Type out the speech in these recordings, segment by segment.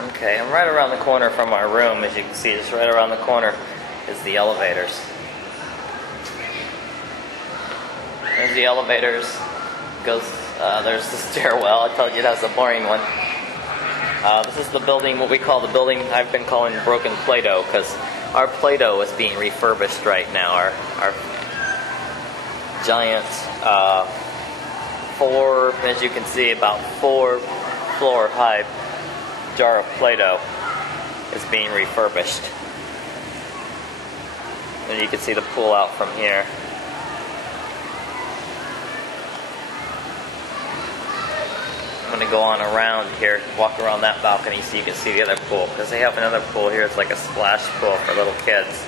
Okay, and right around the corner from our room, as you can see, just right around the corner is the elevators. There's the elevators. There's the stairwell. I told you that was a boring one. This is the building, what we call the building I've been calling Broken Play-Doh, because our Play-Doh is being refurbished right now. Our giant, as you can see, about 4-floor high jar of Play-Doh is being refurbished. And you can see the pool out from here. I'm going to go on around here, walk around that balcony so you can see the other pool, because they have another pool here. It's like a splash pool for little kids.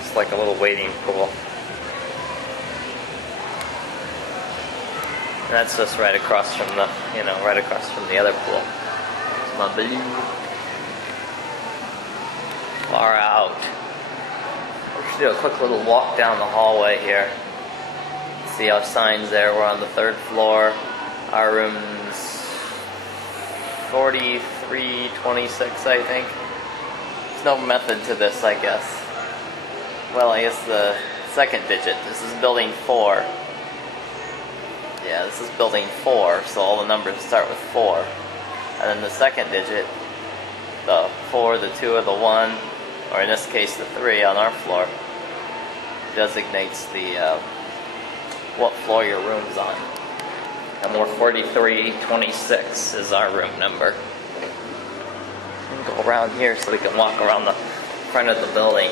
It's like a little wading pool. And that's just right across from the, right across from the other pool. It's my balloon. Far out. We'll just do a quick little walk down the hallway here. See our signs there. We're on the 3rd floor. Our room's 4326, I think. There's no method to this, I guess. Well, I guess the 2nd digit. This is building 4. Yeah, this is building 4, so all the numbers start with 4. And then the 2nd digit, the 4, the 2, or the 1, or in this case the 3 on our floor, designates the what floor your room's on. And we're 4326 is our room number. We'll go around here so we can walk around the front of the building.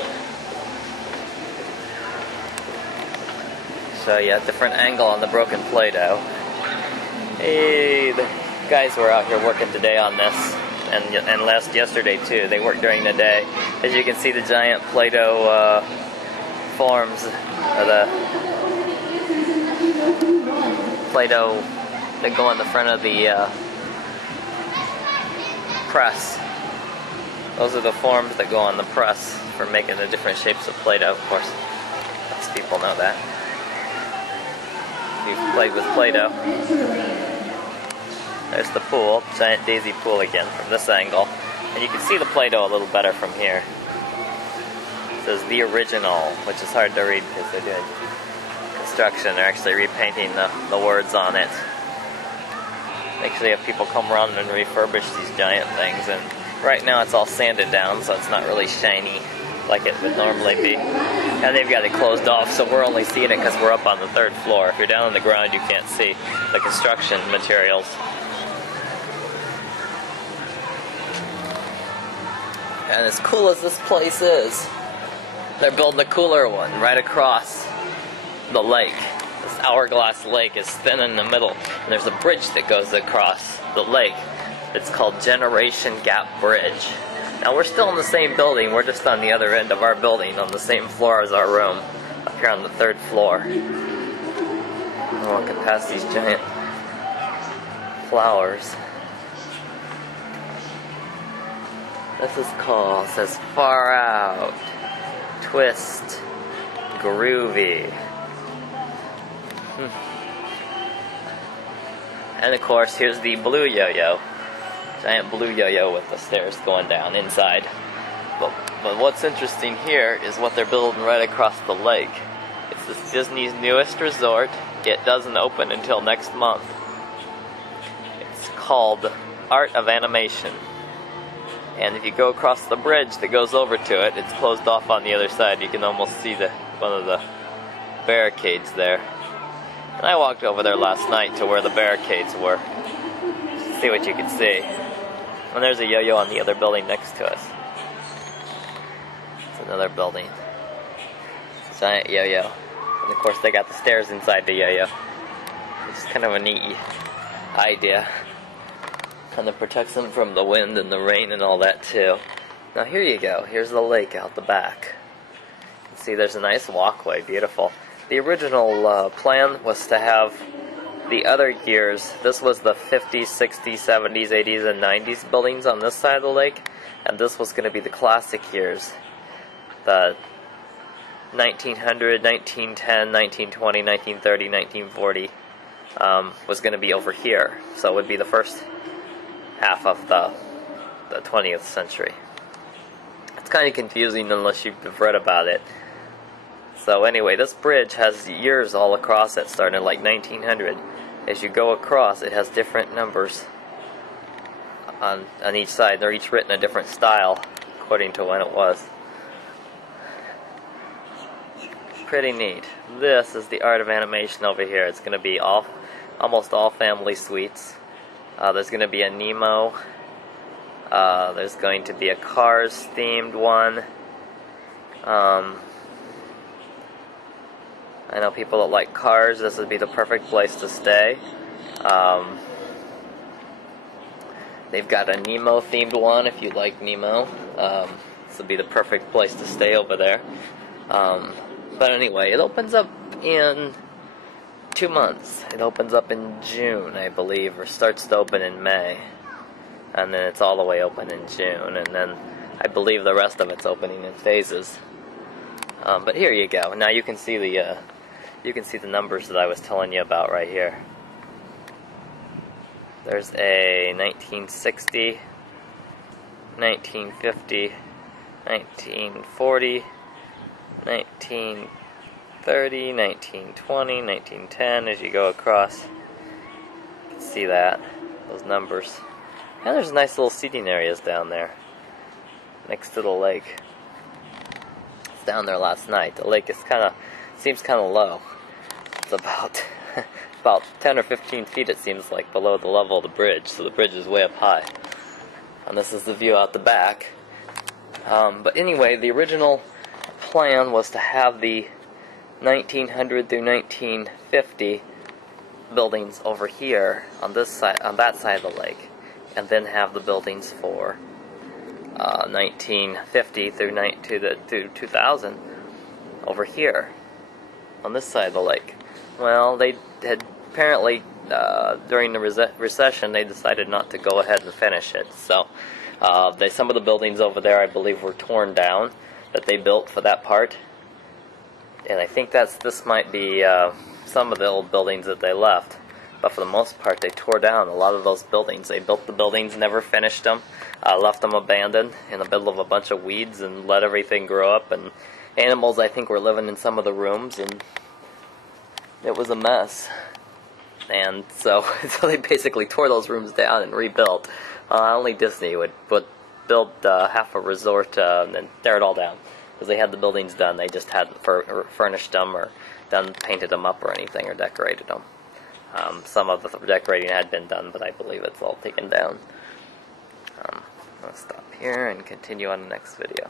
So yeah, different angle on the Broken Play-Doh. Hey, the guys were out here working today on this, and yesterday too. They worked during the day. As you can see, the giant Play-Doh forms, the Play-Doh that go on the front of the press. Those are the forms that go on the press for making the different shapes of Play-Doh, of course. Most people know that. You've played with Play-Doh. There's the pool, giant daisy pool again from this angle. And you can see the Play-Doh a little better from here. It says the original, which is hard to read because they're doing construction. They're actually repainting the words on it. They actually have people come around and refurbish these giant things. And right now it's all sanded down, so it's not really shiny like it would normally be. And they've got it closed off, so we're only seeing it because we're up on the 3rd floor. If you're down on the ground, you can't see the construction materials. And as cool as this place is, they're building a cooler one right across the lake. This hourglass lake is thin in the middle, and there's a bridge that goes across the lake. It's called Generation Gap Bridge. Now we're still in the same building, we're just on the other end of our building, on the same floor as our room, up here on the 3rd floor. I'm walking past these giant flowers. This is called, says Far Out, Twist, Groovy. And of course, here's the blue yo-yo. Giant blue yo-yo with the stairs going down inside. But what's interesting here is what they're building right across the lake. It's this Disney's newest resort. It doesn't open until next month. It's called Art of Animation. And if you go across the bridge that goes over to it, it's closed off on the other side. You can almost see one of the barricades there. And I walked over there last night to where the barricades were. See what you can see. And there's a yo-yo on the other building next to us. It's another building. Giant yo-yo. And of course they got the stairs inside the yo-yo. It's kind of a neat idea. Kind of protects them from the wind and the rain and all that too. Now here you go. Here's the lake out the back. You can see there's a nice walkway. Beautiful. The original plan was to have the other years, this was the 50s, 60s, 70s, 80s, and 90s buildings on this side of the lake, and this was going to be the classic years. The 1900, 1910, 1920, 1930, 1940 was going to be over here. So it would be the first half of the 20th century. It's kind of confusing unless you've read about it. So anyway, this bridge has years all across it, starting in like 1900. As you go across, it has different numbers on each side. They're each written a different style according to when it was. Pretty neat. This is the art of animation over here. It's going to be almost all family suites. There's going to be a Nemo. There's going to be a Cars themed one. I know people that like Cars. This would be the perfect place to stay. They've got a Nemo themed one if you like Nemo. This would be the perfect place to stay over there. But anyway, it opens up in 2 months. It opens up in June, I believe, or starts to open in May. And then it's all the way open in June. And then I believe the rest of it's opening in phases. But here you go. Now you can see the numbers that I was telling you about right here. There's a 1960, 1950, 1940, 1930, 1920, 1910. As you go across, you can see that, those numbers. And there's nice little seating areas down there, next to the lake. I was down there last night. The lake is seems kind of low. It's about 10 or 15 feet, it seems like, below the level of the bridge. So the bridge is way up high. And this is the view out the back. But anyway, the original plan was to have the 1900 through 1950 buildings over here on this side, on that side of the lake, and then have the buildings for 1950 through 2000 over here on this side of the lake. Well, they had apparently during the recession they decided not to go ahead and finish it. So some of the buildings over there, I believe, were torn down that they built for that part, and I think this might be some of the old buildings that they left. But for the most part, they tore down a lot of those buildings. They built the buildings, never finished them, left them abandoned in the middle of a bunch of weeds, and let everything grow up. And animals, I think, were living in some of the rooms, and it was a mess. And so they basically tore those rooms down and rebuilt. Only Disney would build half a resort and then tear it all down, because they had the buildings done. They just hadn't furnished them or painted them up or anything, or decorated them. Some of the decorating had been done, but I believe it's all taken down. I'll stop here and continue on the next video.